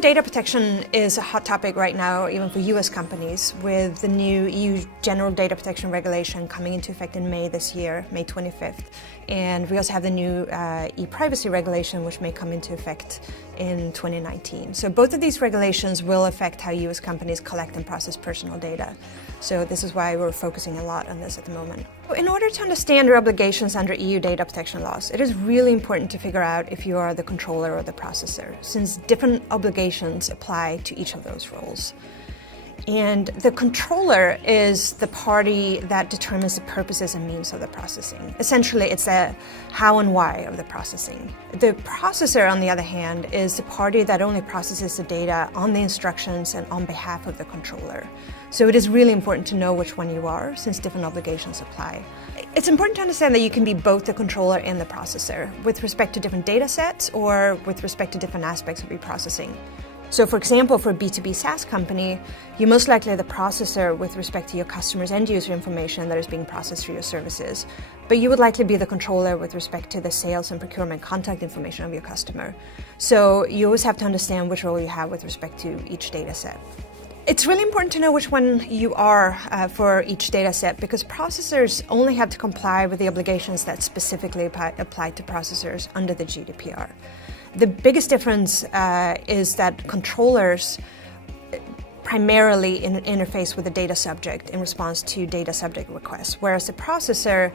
data protection is a hot topic right now, even for US companies, with the new EU General Data Protection Regulation coming into effect in May this year, May 25th. And we also have the new e-privacy regulation, which may come into effect in 2019. So both of these regulations will affect how US companies collect and process personal data. So this is why we're focusing a lot on this at the moment. In order to understand your obligations under EU data protection laws, it is really important to figure out if you are the controller or the processor, since different obligations apply to each of those roles. And the controller is the party that determines the purposes and means of the processing. Essentially, it's the how and why of the processing. The processor, on the other hand, is the party that only processes the data on the instructions and on behalf of the controller. So it is really important to know which one you are, since different obligations apply. It's important to understand that you can be both the controller and the processor with respect to different data sets or with respect to different aspects of reprocessing. So for example, for a B2B SaaS company, you're most likely the processor with respect to your customers' end-user information that is being processed through your services. But you would likely be the controller with respect to the sales and procurement contact information of your customer. So you always have to understand which role you have with respect to each data set. It's really important to know which one you are for each data set, because processors only have to comply with the obligations that specifically apply to processors under the GDPR. The biggest difference is that controllers primarily interface with the data subject in response to data subject requests, whereas the processor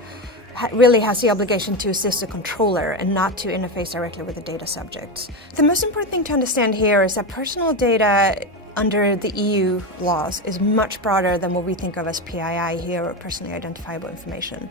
really has the obligation to assist the controller and not to interface directly with the data subjects. The most important thing to understand here is that personal data under the EU laws is much broader than what we think of as PII here, or personally identifiable information.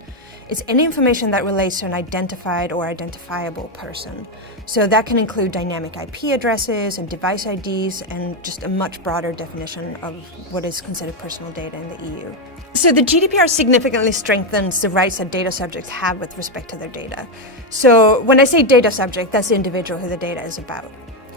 It's any information that relates to an identified or identifiable person. So that can include dynamic IP addresses and device IDs and just a much broader definition of what is considered personal data in the EU. So the GDPR significantly strengthens the rights that data subjects have with respect to their data. So when I say data subject, that's the individual who the data is about.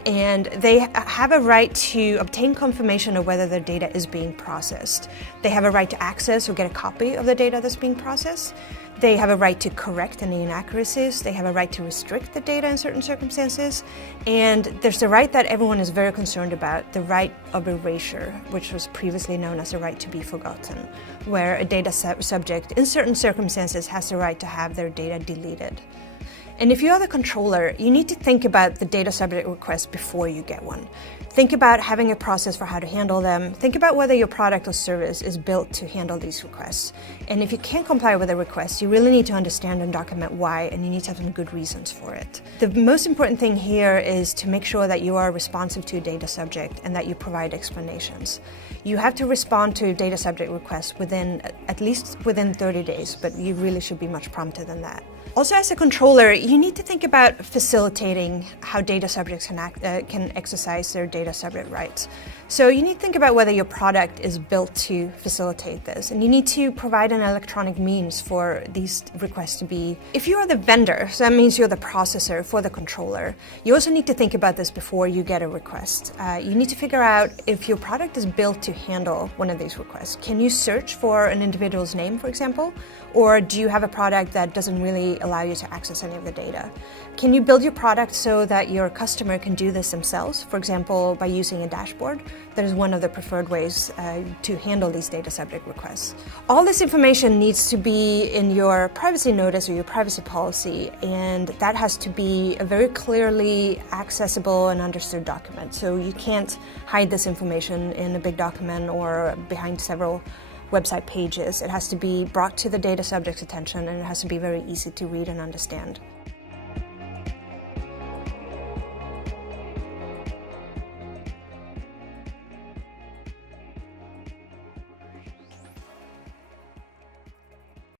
And they have a right to obtain confirmation of whether their data is being processed. They have a right to access or get a copy of the data that's being processed. They have a right to correct any inaccuracies. They have a right to restrict the data in certain circumstances. And there's the right that everyone is very concerned about, the right of erasure, which was previously known as the right to be forgotten, where a data subject in certain circumstances has the right to have their data deleted. And if you are the controller, you need to think about the data subject request before you get one. Think about having a process for how to handle them. Think about whether your product or service is built to handle these requests. And if you can't comply with a request, you really need to understand and document why, and you need to have some good reasons for it. The most important thing here is to make sure that you are responsive to a data subject and that you provide explanations. You have to respond to data subject requests at least within 30 days, but you really should be much prompter than that. Also, as a controller, you need to think about facilitating how data subjects can exercise their data subject rights. So you need to think about whether your product is built to facilitate this, and you need to provide an electronic means for these requests to be. If you are the vendor, so that means you're the processor for the controller, you also need to think about this before you get a request. You need to figure out if your product is built to handle one of these requests. Can you search for an individual's name, for example? Or do you have a product that doesn't really allow you to access any of the data? Can you build your product so that your customer can do this themselves, for example, by using a dashboard? That is one of the preferred ways to handle these data subject requests. All this information needs to be in your privacy notice or your privacy policy, and that has to be a very clearly accessible and understood document. So you can't hide this information in a big document or behind several website pages. It has to be brought to the data subject's attention, and it has to be very easy to read and understand.